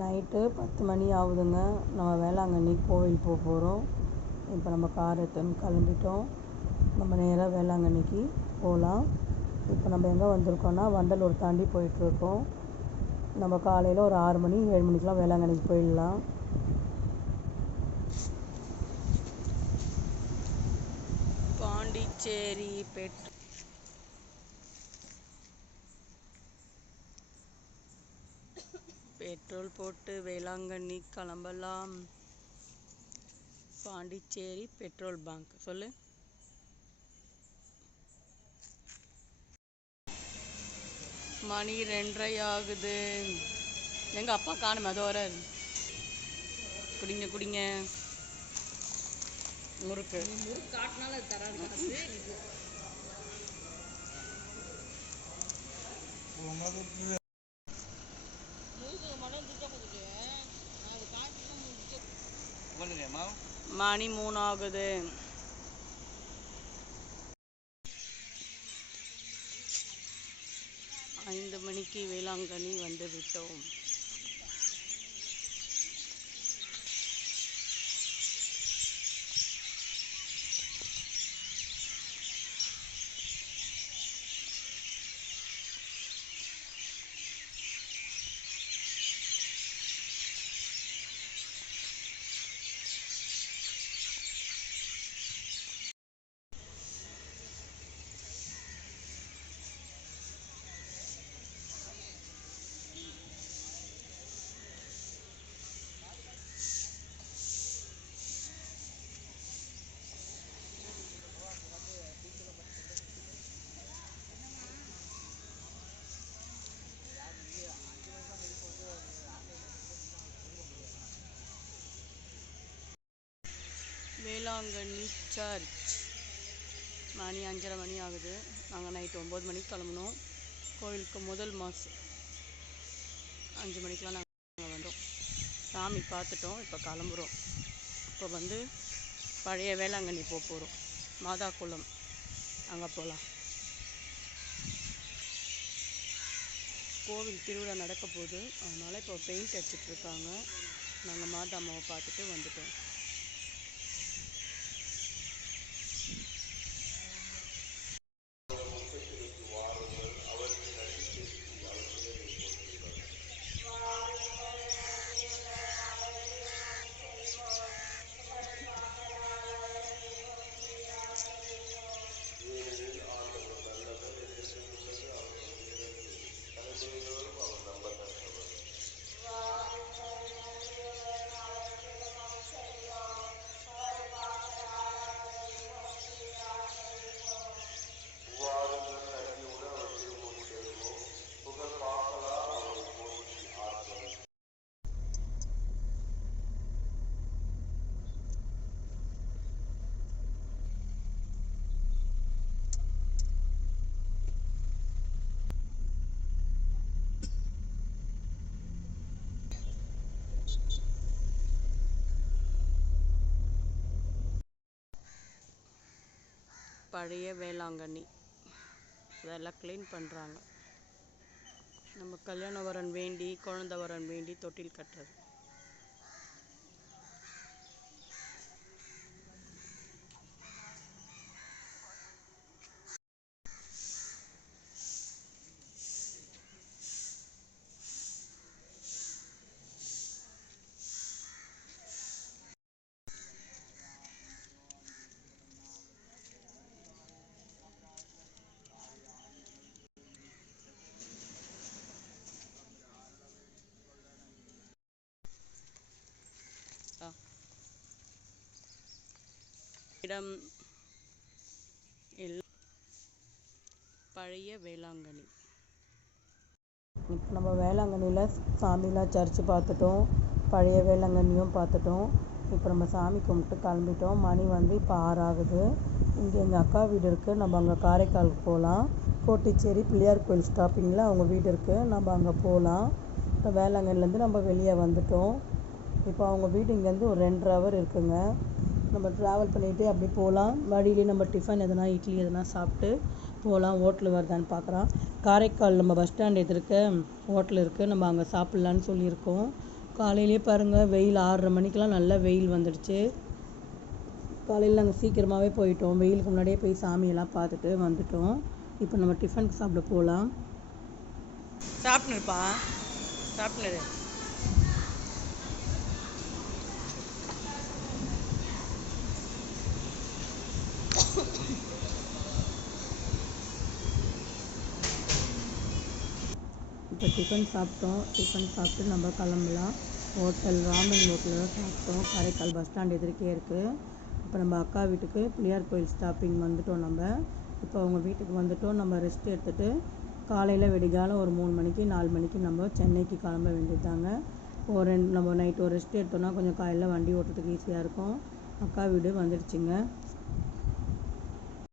Night 10 மணி ஆகுதுங்க. நம்ம வேளாங்கண்ணி கோவில் போகிறோம். இப்போ நம்ம கார் எடுத்துன்னு கிளம்பிட்டோம். நம்ம நேராக வேளாங்கண்ணிக்கு போகலாம். இப்போ நம்ம எங்கே வந்திருக்கோன்னா வண்டலூர் தாண்டி போயிட்டுருக்கோம். நம்ம காலையில் ஒரு 6 மணி 7 மணிக்கெலாம் வேளாங்கண்ணிக்கு போயிடலாம். பாண்டிச்சேரி பெட்ரோல் போட்டு வேளாங்கண்ணி கிளம்பலாம். பாண்டிச்சேரி பெட்ரோல் பங்க் சொல்லு. மணி 2:30 ஆகுது. எங்கள் அப்பா காணுமே, அது வர குடிங்க முறுக்கு காட்டினாலும் அது தராது காசு. மணி 3 ஆகுது. ஐந்து மணிக்கு வேளாங்கண்ணி வந்து விட்டோம். வேளாங்கண்ணி சர்ச். மணி 5:30 மணி ஆகுது. நாங்கள் நைட்டு 9 மணிக்கு கிளம்புனோம். கோவிலுக்கு முதல் மாதம் 5 மணிக்கெலாம் நாங்கள் வந்தோம். சாமி பார்த்துட்டோம். இப்போ கிளம்புறோம். இப்போ வந்து பழைய வேளாங்கண்ணி போகிறோம். மாதா குளம் அங்கே போகலாம். கோவில் திருவிழா நடக்க போகுது. அதனால் இப்போ பெயிண்ட் அடிச்சிட்ருக்காங்க. நாங்கள் மாதா அம்மாவை பார்த்துட்டு வந்துட்டோம். பழைய வேளாங்கண்ணி அதெல்லாம் க்ளீன் பண்ணுறாங்க. நம்ம கல்யாண வரன் வேண்டி குழந்தை வரன் வேண்டி தொட்டில் கட்டுறது. இடம் பழைய வேளாங்கண்ணி. இப்போ நம்ம வேளாங்கண்ணியில் சாமிலாம் சர்ச்சு பார்த்துட்டோம். பழைய வேளாங்கண்ணியும் பார்த்துட்டோம். இப்போ நம்ம சாமி கும்பிட்டு கிளம்பிட்டோம். மணி வந்து இப்போ 6 ஆகுது. இங்கே எங்கள் அக்கா வீடு இருக்குது. நம்ம அங்கே காரைக்காலுக்கு போகலாம். கோட்டிச்சேரி பிள்ளையார் கோயில் ஸ்டாப்பிங்கில் அவங்க வீடு இருக்குது. நம்ம அங்கே போகலாம். இப்போ வேளாங்கண்ணிலேருந்து நம்ம வெளியே வந்துட்டோம். இப்போ அவங்க வீடு இங்கேருந்து ஒரு 2.5 ஹவர் இருக்குங்க. நம்ம ட்ராவல் பண்ணிகிட்டே அப்படி போகலாம். வழியிலே நம்ம டிஃபன் எதனா இட்லி எதனா சாப்பிட்டு போகலாம். ஹோட்டல் வருதான்னு பார்க்குறோம். காரைக்கால் நம்ம பஸ் ஸ்டாண்ட் எதிர்க்க ஹோட்டல் இருக்குது. நம்ம அங்கே சாப்பிட்லான்னு சொல்லியிருக்கோம். காலையிலே பாருங்கள் வெயில் 6:30 மணிக்கெலாம் நல்லா வெயில் வந்துடுச்சு. காலையில் நாங்கள் சீக்கிரமாகவே போயிட்டோம். வெயிலுக்கு முன்னாடியே போய் சாமியெல்லாம் பார்த்துட்டு வந்துட்டோம். இப்போ நம்ம டிஃபனுக்கு சாப்பிட போகலாம். சாப்பிட்ணுப்பா சாப்பிட்னு. இப்போ டிஃபன் சாப்பிட்டோம். டிஃபன் சாப்பிட்டு நம்ம கிளம்பலாம். ஹோட்டல் ராமன் ஹோட்டலில் தான் சாப்பிட்டோம். காரைக்கால் பஸ் ஸ்டாண்ட் எதிர்க்கே இருக்குது. இப்போ நம்ம அக்கா வீட்டுக்கு பிள்ளையார் கோயில் ஸ்டாப்பிங் வந்துட்டோம். நம்ம இப்போ அவங்க வீட்டுக்கு வந்துட்டோம். நம்ம ரெஸ்ட் எடுத்துகிட்டு காலையில் வெடிகாலம் ஒரு 3 மணிக்கு 4 மணிக்கு நம்ம சென்னைக்கு கிளம்ப வேண்டியதாங்க. நம்ம நைட்டு ஒரு ரெஸ்ட் எடுத்தோன்னா கொஞ்சம் காலையில் வண்டி ஓட்டுறதுக்கு ஈஸியாக இருக்கும். அக்கா வீடு வந்துடுச்சுங்க.